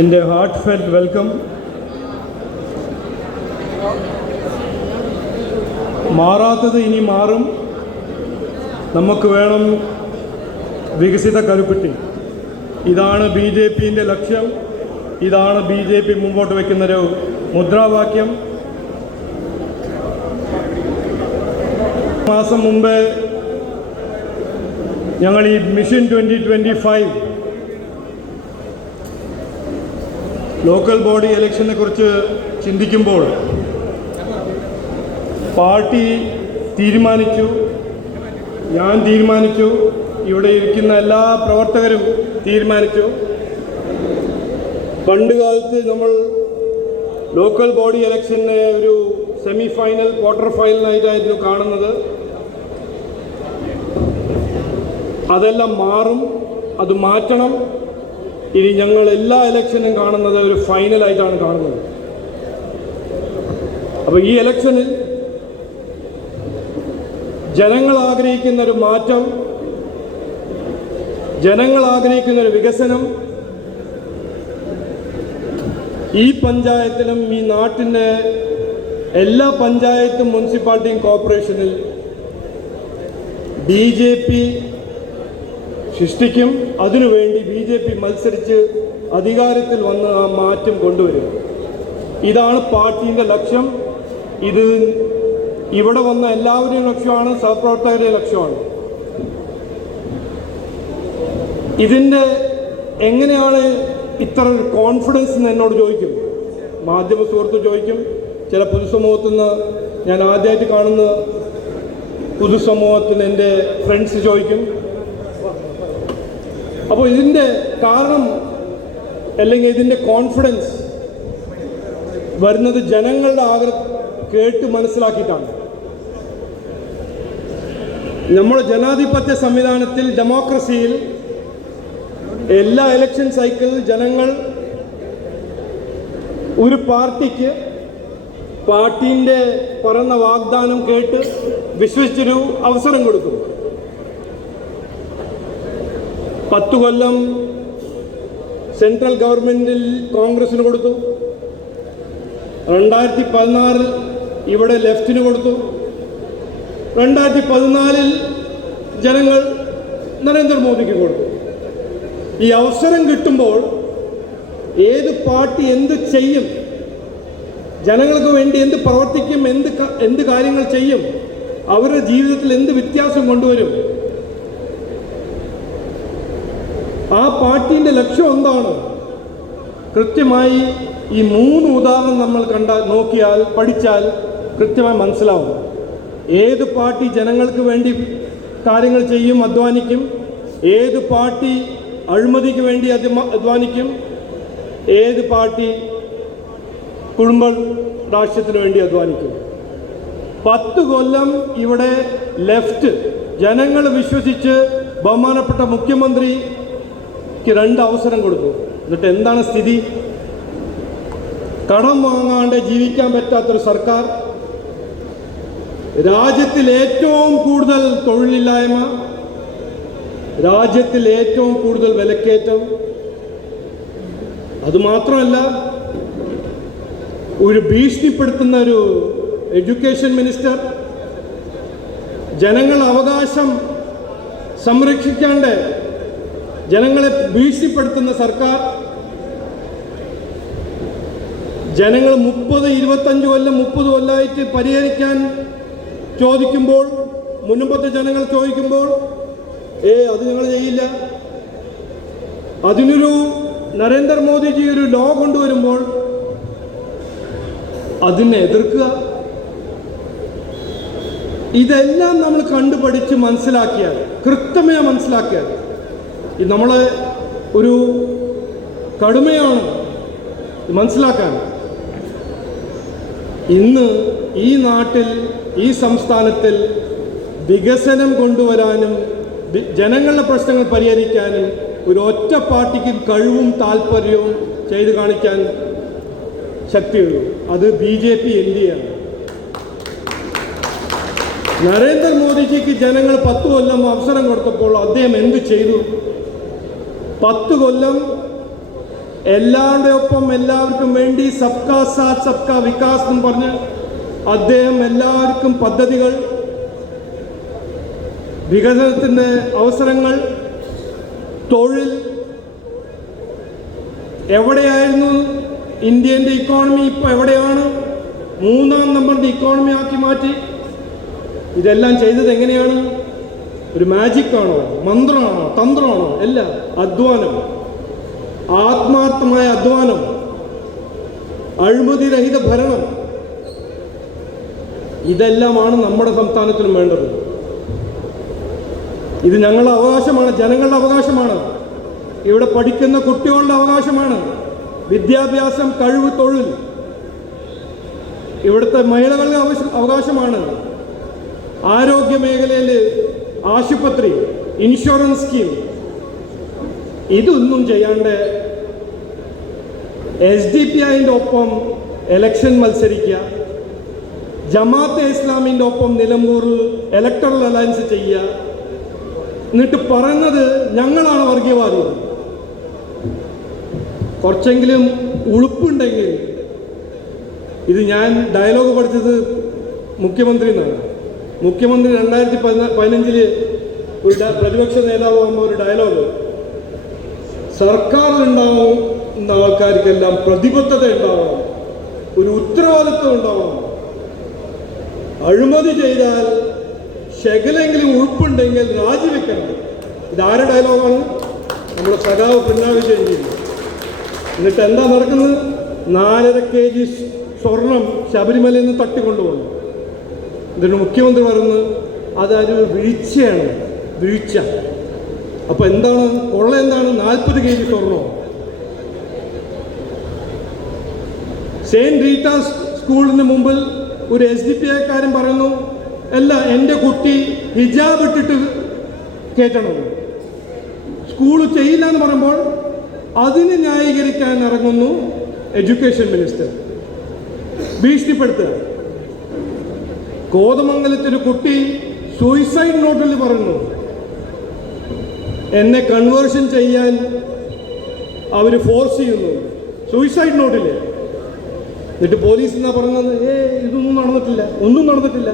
എൻ്റെ heart felt welcome. മാറാത്തത് ഇനി മാറും. നമുക്ക് വേണം വികസിത കരുപ്പട്ടി. ഇതാണ് BJPൻ്റെ ലക്ഷ്യം. ഇതാണ് BJP മുമ്പോട്ട് വയ്ക്കുന്നൊരു മുദ്രാവാക്യം. മാസം മുമ്പ് ഞങ്ങൾ ഈ മിഷൻ 2025 ലോക്കൽ ബോഡി ഇലക്ഷനെ കുറിച്ച് ചിന്തിക്കുമ്പോൾ പാർട്ടി തീരുമാനിച്ചു, ഞാൻ തീരുമാനിച്ചു, ഇവിടെ ഇരിക്കുന്ന എല്ലാ പ്രവർത്തകരും തീരുമാനിച്ചു. പണ്ട് കാലത്ത് നമ്മൾ ലോക്കൽ ബോഡി ഇലക്ഷനെ ഒരു സെമി ഫൈനൽ, ക്വാർട്ടർ ഫൈനലായിട്ടായിരുന്നു കാണുന്നത്. അതെല്ലാം മാറും, അത് മാറ്റണം. ഇനി ഞങ്ങൾ എല്ലാ ഇലക്ഷനും കാണുന്നത് ഒരു ഫൈനലായിട്ടാണ് കാണുന്നത്. അപ്പോൾ ഈ ഇലക്ഷനിൽ ജനങ്ങൾ ആഗ്രഹിക്കുന്ന ഒരു മാറ്റം, ജനങ്ങൾ ആഗ്രഹിക്കുന്ന ഒരു വികസനം ഈ പഞ്ചായത്തിലും ഈ നാട്ടിൻ്റെ എല്ലാ പഞ്ചായത്തും മുനിസിപ്പാലിറ്റിയും കോർപ്പറേഷനിൽ BJP സൃഷ്ടിക്കും. അതിനുവേണ്ടി BJP മത്സരിച്ച് അധികാരത്തിൽ വന്ന് ആ മാറ്റം കൊണ്ടുവരും. ഇതാണ് പാർട്ടിയുടെ ലക്ഷ്യം. ഇത് ഇവിടെ വന്ന എല്ലാവരുടെയും ലക്ഷ്യമാണ്, സഹപ്രവർത്തകരുടെ ലക്ഷ്യമാണ്. ഇതിൻ്റെ എങ്ങനെയാണ് ഇത്ര ഒരു കോൺഫിഡൻസ് എന്ന് എന്നോട് ചോദിക്കും, മാധ്യമ സുഹൃത്ത് ചോദിക്കും, ചില പൊതുസമൂഹത്തിൽ നിന്ന് ഞാൻ ആദ്യമായിട്ട് കാണുന്ന പൊതുസമൂഹത്തിന് എൻ്റെ ഫ്രണ്ട്സ് ചോദിക്കും. അപ്പോൾ ഇതിൻ്റെ കാരണം അല്ലെങ്കിൽ ഇതിൻ്റെ കോൺഫിഡൻസ് വരുന്നത് ജനങ്ങളുടെ ആഗ്രഹം കേട്ട് മനസ്സിലാക്കിയിട്ടാണ്. നമ്മുടെ ജനാധിപത്യ സംവിധാനത്തിൽ, ഡെമോക്രസിയിൽ എല്ലാ ഇലക്ഷൻ സൈക്കിളിൽ ജനങ്ങൾ ഒരു പാർട്ടിക്ക് പാർട്ടീൻ്റെ പറയുന്ന വാഗ്ദാനം കേട്ട് വിശ്വസിച്ചൊരു അവസരം കൊടുക്കും. 10 കൊല്ലം സെൻട്രൽ ഗവൺമെൻറ്റിൽ കോൺഗ്രസിന് കൊടുത്തു. 2016 ഇവിടെ ലെഫ്റ്റിന് കൊടുത്തു. 2014 ജനങ്ങൾ നരേന്ദ്രമോദിക്ക് കൊടുത്തു. ഈ അവസരം കിട്ടുമ്പോൾ ഏത് പാർട്ടി എന്ത് ചെയ്യും, ജനങ്ങൾക്ക് വേണ്ടി എന്ത് പ്രവർത്തിക്കും, എന്ത് കാര്യങ്ങൾ ചെയ്യും, അവരുടെ ജീവിതത്തിൽ എന്ത് വ്യത്യാസം കൊണ്ടുവരും, ആ പാർട്ടീൻ്റെ ലക്ഷ്യം എന്താണ്, കൃത്യമായി ഈ 3 ഉദാഹരണം നമ്മൾ നോക്കിയാൽ, പഠിച്ചാൽ കൃത്യമായി മനസ്സിലാവും. ഏത് പാർട്ടി ജനങ്ങൾക്ക് വേണ്ടി കാര്യങ്ങൾ ചെയ്യും, അധ്വാനിക്കും, ഏത് പാർട്ടി അഴിമതിക്ക് വേണ്ടി അധ്വാനിക്കും, ഏത് പാർട്ടി കുടുംബ രാഷ്ട്രീയത്തിന് വേണ്ടി അധ്വാനിക്കും. 10 കൊല്ലം ഇവിടെ ലെഫ്റ്റ് ജനങ്ങൾ വിശ്വസിച്ച് ബഹുമാനപ്പെട്ട മുഖ്യമന്ത്രിക്ക് 2 അവസരം കൊടുത്തു. എന്നിട്ട് എന്താണ് സ്ഥിതി? കടം വാങ്ങാണ്ട് ജീവിക്കാൻ പറ്റാത്തൊരു സർക്കാർ, രാജ്യത്തിൽ ഏറ്റവും കൂടുതൽ തൊഴിലില്ലായ്മ, രാജ്യത്തിൽ ഏറ്റവും കൂടുതൽ വിലക്കയറ്റം, അതുമാത്രമല്ല ഒരു ഭീഷണിപ്പെടുത്തുന്ന ഒരു എഡ്യൂക്കേഷൻ മിനിസ്റ്റർ, ജനങ്ങൾ അവകാശം സംരക്ഷിക്കാണ്ട് ജനങ്ങളെ ഭീഷണിപ്പെടുത്തുന്ന സർക്കാർ, ജനങ്ങൾ 25 കൊല്ലം 30 കൊല്ലമായിട്ട് പരിഹരിക്കാൻ ചോദിക്കുമ്പോൾ, മുൻപത്തെ ജനങ്ങൾ ചോദിക്കുമ്പോൾ അത് ഞങ്ങൾ ചെയ്യില്ല. അതിനൊരു നരേന്ദ്രമോദിജി ഒരു ലോ കൊണ്ടുവരുമ്പോൾ അതിനെ എതിർക്കുക. ഇതെല്ലാം നമ്മൾ കണ്ടുപഠിച്ച് മനസ്സിലാക്കിയാൽ, കൃത്യമായി മനസ്സിലാക്കിയാൽ, ഇത് നമ്മളെ ഒരു കടുമയാണ് മനസ്സിലാക്കാൻ. ഇന്ന് ഈ നാട്ടിൽ, ഈ സംസ്ഥാനത്തിൽ വികസനം കൊണ്ടുവരാനും ജനങ്ങളുടെ പ്രശ്നങ്ങൾ പരിഹരിക്കാനും ഒരു ഒറ്റ പാർട്ടിക്ക് കഴിവും താല്പര്യവും ചെയ്ത് കാണിക്കാൻ ശക്തിയുള്ളൂ. അത് BJP NDA ആണ്. നരേന്ദ്രമോദിജിക്ക് ജനങ്ങൾ 10 കൊല്ലം അവസരം കൊടുത്തപ്പോൾ അദ്ദേഹം എന്ത് ചെയ്തു? 10 കൊല്ലം എല്ലാവരുടെ ഒപ്പം എല്ലാവർക്കും വേണ്ടി സബ്കാ സാത്ത് സബ്കാ വികാസ് എന്ന് പറഞ്ഞ് അദ്ദേഹം എല്ലാവർക്കും പദ്ധതികൾ, വികസനത്തിൻ്റെ അവസരങ്ങൾ, തൊഴിൽ, എവിടെയായിരുന്നു ഇന്ത്യൻ്റെ ഇക്കോണമി, ഇപ്പോൾ എവിടെയാണ്, 3-ാം നമ്പറിൻ്റെ ഇക്കോണമി ആക്കി മാറ്റി. ഇതെല്ലാം ചെയ്തത് എങ്ങനെയാണ്? ഒരു മാജിക്കാണോ, മന്ത്രമാണോ, തന്ത്രമാണോ? അല്ല, അധ്വാനം, ആത്മാർത്ഥമായ അധ്വാനം, അഴിമതിരഹിത ഭരണം, ഇതെല്ലാമാണ് നമ്മുടെ സംസ്ഥാനത്തിനും വേണ്ടത്. ഇത് ഞങ്ങളുടെ അവകാശമാണ്, ജനങ്ങളുടെ അവകാശമാണ്, ഇവിടെ പഠിക്കുന്ന കുട്ടികളുടെ അവകാശമാണ്. വിദ്യാഭ്യാസം, കഴിവ്, തൊഴിൽ ഇവിടുത്തെ മഹിളകളുടെ അവകാശമാണ്. ആരോഗ്യ മേഖലയിൽ ആശുപത്രി, ഇൻഷുറൻസ് സ്കീം, ഇതൊന്നും ചെയ്യാണ്ട് SDPIൻ്റെ ഒപ്പം എലക്ഷൻ മത്സരിക്കുക, ജമാഅത്തെ ഇസ്ലാമിൻ്റെ ഒപ്പം നിലമ്പൂരിൽ ഇലക്ടറൽ അലയൻസ് ചെയ്യുക, എന്നിട്ട് പറയുന്നത് ഞങ്ങളാണ് വർഗീയവാദി. കുറച്ചെങ്കിലും ഉളുപ്പുണ്ടെങ്കിൽ, ഇത് ഞാൻ ഡയലോഗ് പഠിച്ചത് മുഖ്യമന്ത്രി എന്നാണ്. മുഖ്യമന്ത്രി 2015 ഒരു പ്രതിപക്ഷ നേതാവാകുമ്പോൾ ഒരു ഡയലോഗ്, സർക്കാരിലുണ്ടാവുന്ന ആൾക്കാർക്കെല്ലാം പ്രതിബദ്ധത ഉണ്ടാവണം, ഒരു ഉത്തരവാദിത്വം ഉണ്ടാവണം, അഴിമതി ചെയ്താൽ ശകലെങ്കിലും ഉൾപ്പുണ്ടെങ്കിൽ രാജിവെക്കണം. ഇതാരുടെ ഡയലോഗാണ്? നമ്മുടെ സഖാവ് പിണറായി വിജയൻ. എന്നിട്ട് എന്താ നടക്കുന്നത്? 4.5 kg സ്വർണം ശബരിമലയിൽ നിന്ന് തട്ടിക്കൊണ്ടുപോകുന്നു. എന്നിട്ട് മുഖ്യമന്ത്രി പറയുന്നത് അതൊരു വീഴ്ചയാണ്, വീഴ്ച. അപ്പൊ എന്താണ് കൊള്ള? എന്താണ്? 40 kg സ്വർണം. സെയിന്റ് റീറ്റാസ് സ്കൂളിന് മുമ്പിൽ ഒരു SDPIക്കാരൻ പറയുന്നു, അല്ല, എൻ്റെ കുട്ടി ഹിജാബ് ഇട്ടിട്ട് കയറ്റണം. സ്കൂൾ ചെയ്യില്ല എന്ന് പറയുമ്പോൾ അതിന് ന്യായീകരിക്കാൻ ഇറങ്ങുന്നു എഡ്യൂക്കേഷൻ മിനിസ്റ്റർ, ഭീഷണിപ്പെടുത്തുക. കോതമംഗലത്തൊരു കുട്ടി സൂയിസൈഡ് നോട്ടിൽ പറയുന്നു, എന്നെ കൺവേർഷൻ ചെയ്യാൻ അവർ ഫോഴ്സ് ചെയ്യുന്നു, സൂയിസൈഡ് നോട്ടിൽ. എന്നിട്ട് പോലീസ് എന്നാ പറയുന്നത്, ഇതൊന്നും നടന്നിട്ടില്ല, ഒന്നും നടന്നിട്ടില്ല.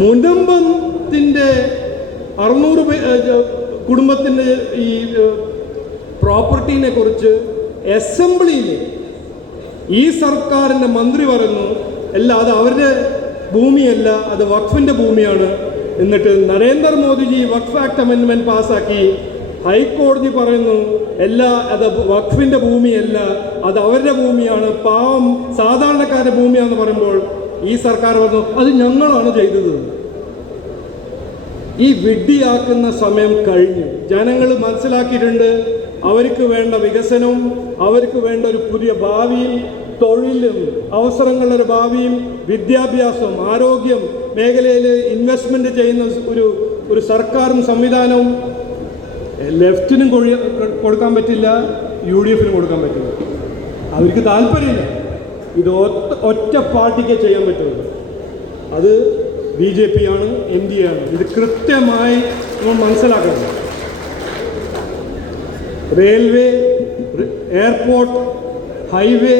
മുനമ്പത്തിൻ്റെ 600 കുടുംബത്തിൻ്റെ ഈ പ്രോപ്പർട്ടീനെ കുറിച്ച് അസംബ്ലിയിൽ ഈ സർക്കാരിൻ്റെ മന്ത്രി പറയുന്നു, അല്ല, അത് അവരുടെ ഭൂമിയല്ല, അത് വഖഫിൻ്റെ ഭൂമിയാണ്. എന്നിട്ട് നരേന്ദ്രമോദിജി വഖഫ് ആക്ട് അമെൻമെൻറ്റ് പാസ്സാക്കി. ഹൈക്കോടതി പറയുന്നു, അല്ല, അത് വഖഫിൻ്റെ ഭൂമിയല്ല, അത് അവരുടെ ഭൂമിയാണ്, പാവം സാധാരണക്കാരുടെ ഭൂമിയാണെന്ന് പറയുമ്പോൾ ഈ സർക്കാർ പറഞ്ഞു അത് ഞങ്ങളാണ് ചെയ്തത്. ഈ വിഡ്ഢിയാക്കുന്ന സമയം കഴിഞ്ഞു. ജനങ്ങൾ മനസ്സിലാക്കിയിട്ടുണ്ട്, അവർക്ക് വേണ്ട വികസനവും അവർക്ക് വേണ്ട ഒരു പുതിയ ഭാവിയും തൊഴിലും അവസരങ്ങളുടെ ഒരു ഭാവിയും വിദ്യാഭ്യാസവും ആരോഗ്യം മേഖലയിൽ ഇൻവെസ്റ്റ്മെൻറ്റ് ചെയ്യുന്ന ഒരു സർക്കാരും സംവിധാനവും ലെഫ്റ്റിനും കൊടുക്കാൻ പറ്റില്ല, UDFനും കൊടുക്കാൻ പറ്റില്ല. അവർക്ക് താല്പര്യമില്ല. ഇത് ഒറ്റ പാർട്ടിക്ക് ചെയ്യാൻ പറ്റുള്ളൂ. അത് BJP ആണ്, NDA ആണ്. ഇത് കൃത്യമായി നമ്മൾ മനസ്സിലാക്കണം. റെയിൽവേ, എയർപോർട്ട്, ഹൈവേ,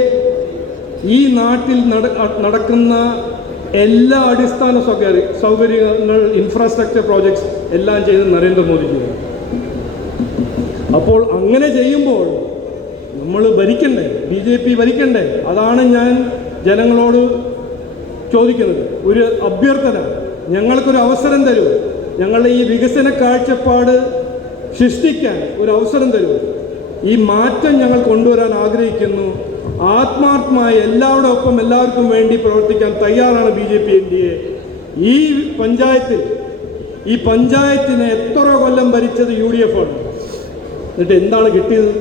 ഈ നാട്ടിൽ നടക്കുന്ന എല്ലാ അടിസ്ഥാന സൗകര്യങ്ങൾ, ഇൻഫ്രാസ്ട്രക്ചർ പ്രോജക്ട്സ് എല്ലാം ചെയ്ത് നരേന്ദ്രമോദിജിയാണ്. അപ്പോൾ അങ്ങനെ ചെയ്യുമ്പോൾ നമ്മൾ ഭരിക്കണ്ടേ? BJP ഭരിക്കണ്ടേ? അതാണ് ഞാൻ ജനങ്ങളോട് ചോദിക്കുന്നത്. ഒരു അഭ്യർത്ഥന, ഞങ്ങൾക്കൊരു അവസരം തരൂ, ഞങ്ങളുടെ ഈ വികസന കാഴ്ചപ്പാട് സൃഷ്ടിക്കാൻ ഒരു അവസരം തരൂ. ഈ മാറ്റം ഞങ്ങൾ കൊണ്ടുവരാൻ ആഗ്രഹിക്കുന്നു. ആത്മാർത്ഥമായി എല്ലാവരുടെ ഒപ്പം എല്ലാവർക്കും വേണ്ടി പ്രവർത്തിക്കാൻ തയ്യാറാണ് BJP NDA. ഈ പഞ്ചായത്തിനെ എത്ര കൊല്ലം ഭരിച്ചത് UDF ആണ്. എന്നിട്ട് എന്താണ് കിട്ടിയത്?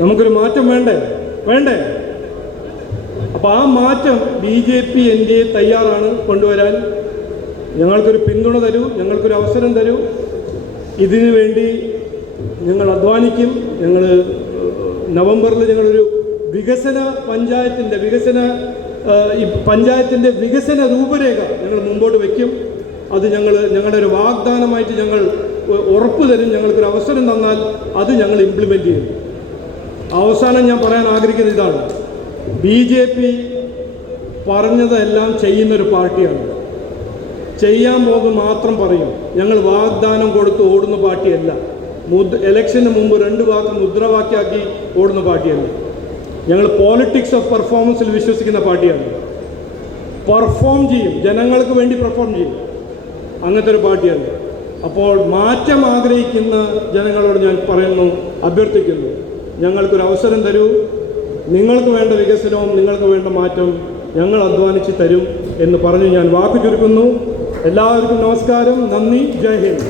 നമുക്കൊരു മാറ്റം വേണ്ടേ? അപ്പോൾ ആ മാറ്റം BJP NDA തയ്യാറാണ് കൊണ്ടുവരാൻ. ഞങ്ങൾക്കൊരു പിന്തുണ തരൂ, ഞങ്ങൾക്കൊരു അവസരം തരൂ. ഇതിനു വേണ്ടി ഞങ്ങൾ അധ്വാനിക്കും. ഞങ്ങൾ നവംബറിൽ ഞങ്ങളൊരു പഞ്ചായത്തിൻ്റെ വികസന രൂപരേഖ ഞങ്ങൾ മുമ്പോട്ട് വയ്ക്കും. അത് ഞങ്ങളുടെ ഒരു വാഗ്ദാനമായിട്ട് ഞങ്ങൾ ഉറപ്പ് തരും, ഞങ്ങൾക്കൊരു അവസരം തന്നാൽ അത് ഞങ്ങൾ ഇംപ്ലിമെൻ്റ് ചെയ്യും. അവസാനം ഞാൻ പറയാൻ ആഗ്രഹിക്കുന്നത് ഇതാണ്, BJP പറഞ്ഞതെല്ലാം ചെയ്യുന്നൊരു പാർട്ടിയാണ്. ചെയ്യാൻ പോകും മാത്രം പറയും. ഞങ്ങൾ വാഗ്ദാനം കൊടുത്ത് ഓടുന്ന പാർട്ടിയല്ല. ഇലക്ഷന് മുമ്പ് 2 വാക്ക് മുദ്രാവാക്യാക്കി ഓടുന്ന പാർട്ടിയല്ല. ഞങ്ങൾ പോളിറ്റിക്സ് ഓഫ് പെർഫോമൻസിൽ വിശ്വസിക്കുന്ന പാർട്ടിയാണ്. പെർഫോം ചെയ്യും, ജനങ്ങൾക്ക് വേണ്ടി പെർഫോം ചെയ്യും, അങ്ങനത്തെ ഒരു പാർട്ടിയാണ്. അപ്പോൾ മാറ്റം ആഗ്രഹിക്കുന്ന ജനങ്ങളോട് ഞാൻ പറയുന്നു, അഭ്യർത്ഥിക്കുന്നു, ഞങ്ങൾക്കൊരു അവസരം തരൂ. നിങ്ങൾക്ക് വേണ്ട വികസനവും നിങ്ങൾക്ക് വേണ്ട മാറ്റം ഞങ്ങൾ അധ്വാനിച്ച് തരും എന്ന് പറഞ്ഞ് ഞാൻ വാക്ക് ചുരുക്കുന്നു. എല്ലാവർക്കും നമസ്കാരം, നന്ദി, ജയ് ഹിന്ദ്.